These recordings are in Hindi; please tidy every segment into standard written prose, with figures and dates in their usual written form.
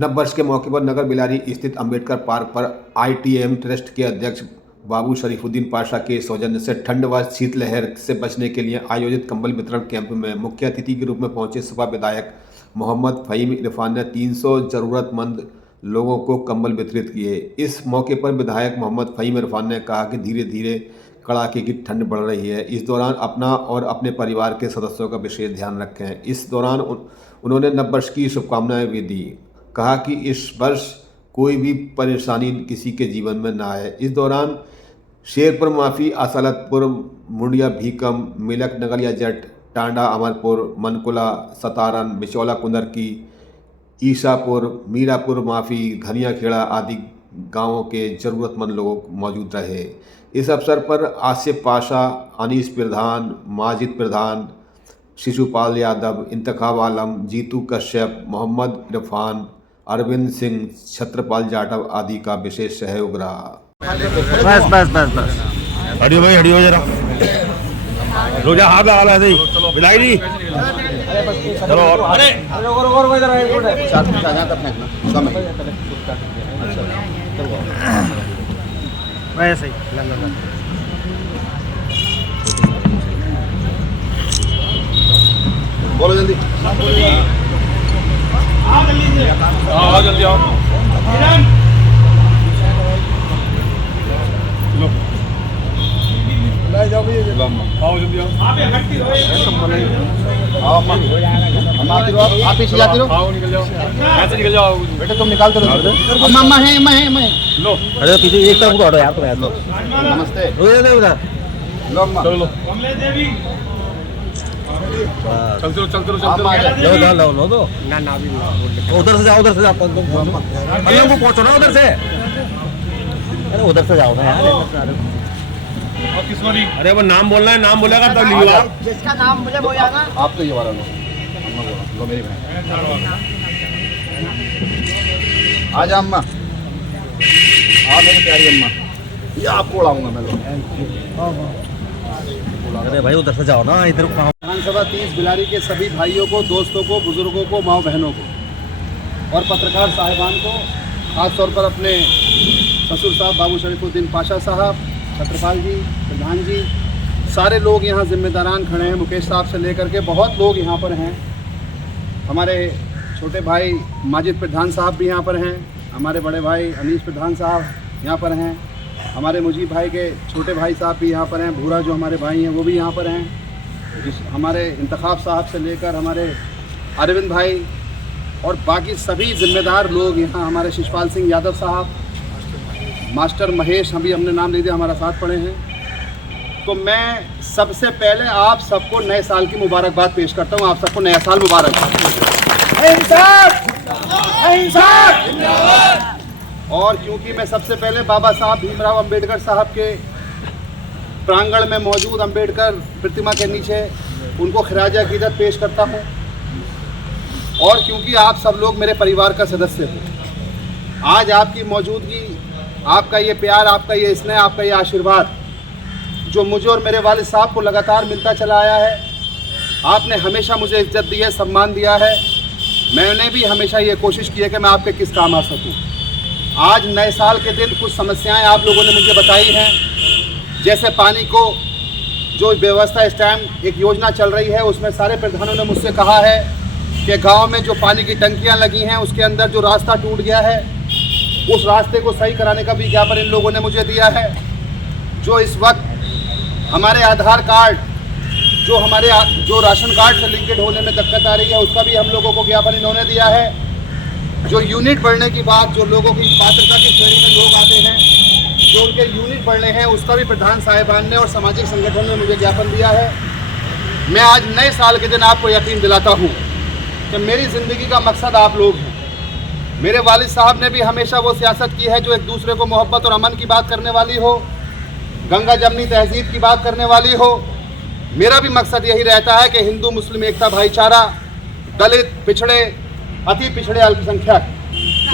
नववर्ष के मौके पर नगर बिलारी स्थित अंबेडकर पार्क पर आईटीएम ट्रस्ट के अध्यक्ष बाबू शरीफुद्दीन पाशा के सौजन्य से ठंड व शीतलहर से बचने के लिए आयोजित कंबल वितरण कैंप में मुख्य अतिथि के रूप में पहुंचे सपा विधायक मोहम्मद फ़हीम इरफान ने 300 जरूरतमंद लोगों को कंबल वितरित किए। इस मौके पर विधायक मोहम्मद फ़हीम इरफान ने कहा कि धीरे धीरे कड़ाके की ठंड बढ़ रही है, इस दौरान अपना और अपने परिवार के सदस्यों का विशेष ध्यान रखें। इस दौरान उन्होंने नववर्ष की शुभकामनाएं भी दी। कहा कि इस वर्ष कोई भी परेशानी किसी के जीवन में ना आए। इस दौरान शेरपुर माफी, आसालतपुर, मुंडिया भीकम, मिलक नगलिया जट, टांडा अमरपुर, मनकुला, सतारन, बिचौला कुंदरकी, ईसापुर, मीरापुर माफी, घनिया खेड़ा आदि गांवों के ज़रूरतमंद लोग मौजूद रहे। इस अवसर पर आसिफ पाशा, अनीस प्रधान, माजिद प्रधान, शिशुपाल यादव, इंतखाब आलम, जीतू कश्यप, मोहम्मद इरफान, अरविंद सिंह, छत्रपाल जाटव आदि का विशेष सहयोग रहा। बस बस बस बस हटियो भाई, हटियो जरा रोजा हाथ लगा रहा है बिलाई जी। चलो अरे वैसे ही बोलो जल्दी, आओ जल्दी आओ। आओ जल्दी आओ। आप पीछे जाती रहो। आओ निकल जाओ, ऐसे निकल जाओ बेटे, तुम निकालते रहो। अम्मा है, मैं लो। अरे पीछे एक तरफ को हटो यार, तुम यार लो। नमस्ते। उधर लो अम्मा। चलो लो, चलते रहो। लो लो दो ना ना भी उधर से जाओ, उधर से जाओ, पल्लम को पहुंचो ना उधर से। अरे उधर से जाओ ना यार। अरे वो नाम बोलना है, नाम बोलेगा तब लियो। जिसका नाम मुझे वो आना। आप तो ये वाला लो, अम्मा को लो, मेरी बहन। आ जा अम्मा, आप मेरी प्यारी अम्मा, ये आपको उड़ाऊंगा मैं। लो। अरे भाई उधर से जाओ ना, इधर विधानसभा 30 बिलारी के सभी भाइयों को, दोस्तों को, बुजुर्गों को, माँ बहनों को और पत्रकार साहिबान को, खास तौर पर अपने ससुर साहब बाबू शरीफुद्दीन पाशा साहब, छत्रपाल जी, प्रधान जी, सारे लोग यहाँ जिम्मेदारान खड़े हैं। मुकेश साहब से लेकर के बहुत लोग यहाँ पर हैं। हमारे छोटे भाई माजिद प्रधान साहब भी यहाँ पर हैं। हमारे बड़े भाई अनीस प्रधान साहब यहाँ पर हैं। हमारे मुजीब भाई के छोटे भाई साहब भी यहाँ पर हैं। भूरा जो हमारे भाई हैं वो भी यहाँ पर हैं। हमारे इंतखाब साहब से लेकर हमारे अरविंद भाई और बाकी सभी जिम्मेदार लोग यहाँ, हमारे शिशपाल सिंह यादव साहब, मास्टर महेश अभी हमने नाम ले दिया, हमारा साथ पढ़े हैं। तो मैं सबसे पहले आप सबको नए साल की मुबारकबाद पेश करता हूँ। आप सबको नया साल मुबारक। और क्योंकि मैं सबसे पहले बाबा साहब भीमराव अंबेडकर साहब के प्रांगण में मौजूद अंबेडकर प्रतिमा के नीचे उनको खिराज अकीदत पेश करता हूँ, और क्योंकि आप सब लोग मेरे परिवार का सदस्य हो, आज आपकी मौजूदगी, आपका ये प्यार, आपका ये स्नेह, आपका ये आशीर्वाद जो मुझे और मेरे वालिद साहब को लगातार मिलता चला आया है। आपने हमेशा मुझे इज्जत दी है, सम्मान दिया है। मैंने भी हमेशा ये कोशिश की है कि मैं आपके किस काम आ सकूं। आज नए साल के दिन कुछ समस्याएं आप लोगों ने मुझे बताई हैं, जैसे पानी को जो व्यवस्था इस टाइम एक योजना चल रही है, उसमें सारे प्रधानों ने मुझसे कहा है कि गाँव में जो पानी की टंकियाँ लगी हैं उसके अंदर जो रास्ता टूट गया है, उस रास्ते को सही कराने का भी ज्ञापन इन लोगों ने मुझे दिया है। जो इस वक्त हमारे आधार कार्ड जो राशन कार्ड से लिंकेड होने में दिक्कत आ रही है, उसका भी हम लोगों को ज्ञापन इन्होंने दिया है। जो यूनिट बढ़ने की बात, जो लोगों की पात्रता की श्रेणी में लोग आते हैं, जो उनके यूनिट बढ़ने हैं, उसका भी प्रधान साहिबान ने और सामाजिक संगठन ने मुझे ज्ञापन दिया है। मैं आज नए साल के दिन आपको यकीन दिलाता हूँ कि मेरी ज़िंदगी का मकसद आप लोग हैं। मेरे वालिद साहब ने भी हमेशा वो सियासत की है जो एक दूसरे को मोहब्बत और अमन की बात करने वाली हो, गंगा जमनी तहजीब की बात करने वाली हो। मेरा भी मकसद यही रहता है कि हिंदू मुस्लिम एकता, भाईचारा, दलित, पिछड़े, अति पिछड़े, अल्पसंख्यक,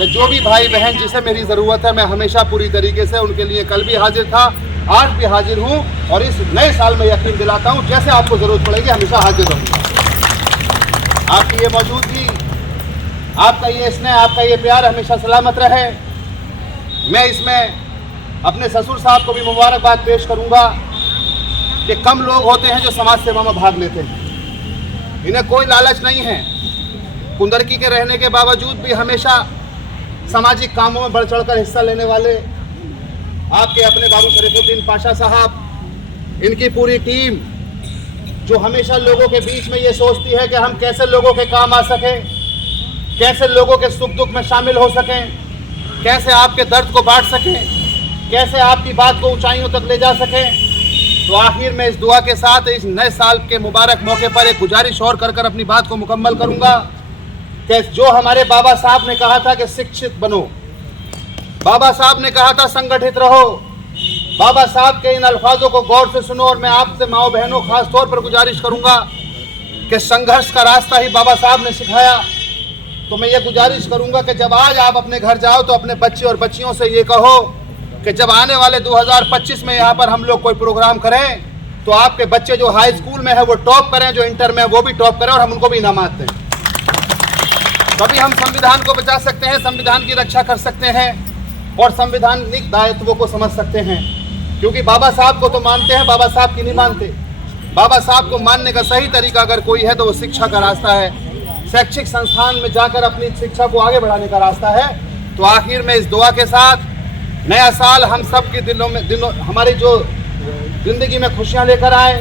जो भी भाई बहन जिसे मेरी ज़रूरत है, मैं हमेशा पूरी तरीके से उनके लिए कल भी हाजिर था, आज भी हाजिर हूँ, और इस नए साल में यकीन दिलाता हूँ जैसे आपको ज़रूरत पड़ेगी हमेशा हाजिर रहूँगा। आपकी ये मौजूदगी आपका ये स्नेह, आपका ये प्यार हमेशा सलामत रहे। मैं इसमें अपने ससुर साहब को भी मुबारकबाद पेश करूंगा कि कम लोग होते हैं जो समाज सेवा में भाग लेते हैं। इन्हें कोई लालच नहीं है, कुंदरकी के रहने के बावजूद भी हमेशा सामाजिक कामों में बढ़ चढ़कर हिस्सा लेने वाले आपके अपने बाबू शरीफुद्दीन पाशा साहब, इनकी पूरी टीम जो हमेशा लोगों के बीच में ये सोचती है कि हम कैसे लोगों के काम आ सकें, कैसे लोगों के सुख दुख में शामिल हो सकें, कैसे आपके दर्द को बांट सकें, कैसे आपकी बात को ऊंचाइयों तक ले जा सकें। तो आखिर में इस दुआ के साथ इस नए साल के मुबारक मौके पर एक गुजारिश और कर अपनी बात को मुकम्मल करूंगा कि जो हमारे बाबा साहब ने कहा था कि शिक्षित बनो, बाबा साहब ने कहा था संगठित रहो, बाबा साहब के इन अल्फाजों को गौर से सुनो। और मैं आपसे माओ बहनों खास तौर पर गुजारिश करूंगा कि संघर्ष का रास्ता ही बाबा साहब ने सिखाया। तो मैं ये गुजारिश करूंगा कि जब आज आप अपने घर जाओ तो अपने बच्चे और बच्चियों से ये कहो कि जब आने वाले 2025 में यहाँ पर हम लोग कोई प्रोग्राम करें तो आपके बच्चे जो हाई स्कूल में है वो टॉप करें, जो इंटर में है वो भी टॉप करें और हम उनको भी इनामात दें। तभी हम संविधान को बचा सकते हैं, संविधान की रक्षा कर सकते हैं और संवैधानिक दायित्वों को समझ सकते हैं। क्योंकि बाबा साहब को तो मानते हैं, बाबा साहब की नहीं मानते। बाबा साहब को मानने का सही तरीका अगर कोई है तो वो शिक्षा का रास्ता है, शैक्षिक संस्थान में जाकर अपनी शिक्षा को आगे बढ़ाने का रास्ता है। तो आखिर में इस दुआ के साथ नया साल हम सब के दिलों हमारी जो ज़िंदगी में खुशियाँ लेकर आए,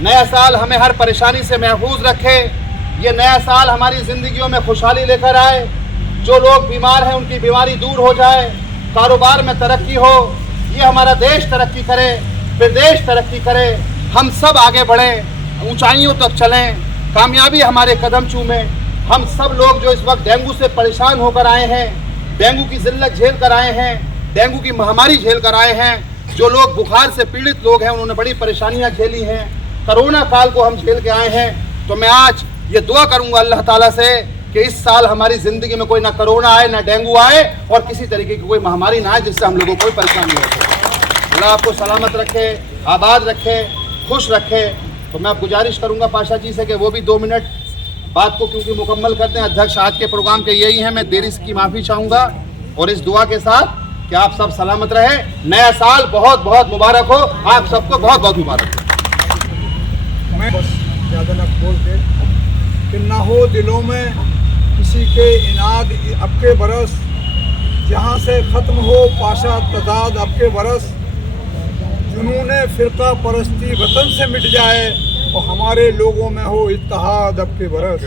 नया साल हमें हर परेशानी से महफूज रखे, ये नया साल हमारी ज़िंदगियों में खुशहाली लेकर आए। जो लोग बीमार हैं उनकी बीमारी दूर हो जाए, कारोबार में तरक्की हो, ये हमारा देश तरक्की करे, फिर देश तरक्की करे, हम सब आगे बढ़ें, ऊंचाइयों तक चलें, कामयाबी हमारे कदम चूमें। हम सब लोग जो इस वक्त डेंगू से परेशान होकर आए हैं, डेंगू की जिल्लत झेल कर आए हैं, डेंगू की महामारी झेल कर आए हैं, जो लोग बुखार से पीड़ित लोग हैं उन्होंने बड़ी परेशानियां झेली हैं, कोरोना काल को हम झेल के आए हैं। तो मैं आज ये दुआ करूंगा अल्लाह ताला से कि इस साल हमारी ज़िंदगी में कोई ना कोरोना आए, ना डेंगू आए और किसी तरीके की कोई महामारी ना आए जिससे हम लोगों को कोई परेशानी हो सके। अल्लाह आपको सलामत रखे, आबाद रखे, खुश रखे। तो मैं अब गुजारिश करूंगा पाशा जी से कि वो भी 2 मिनट बात को क्योंकि मुकम्मल करते हैं। अध्यक्ष आज के प्रोग्राम के यही हैं, मैं देरी की माफ़ी चाहूँगा और इस दुआ के साथ कि आप सब सलामत रहे, नया साल बहुत बहुत मुबारक हो, आप सबको बहुत बहुत मुबारक हो। मैं बस ज़्यादा न बोल के कि ना हो दिलों में किसी के इनाद अब के बरस, जहाँ से ख़त्म हो पाशा तजाद अब के बरस, जुनून फ़िरका परस्ती वतन से मिट जाए और हमारे लोगों में हो इत्तेहाद अब के बरस।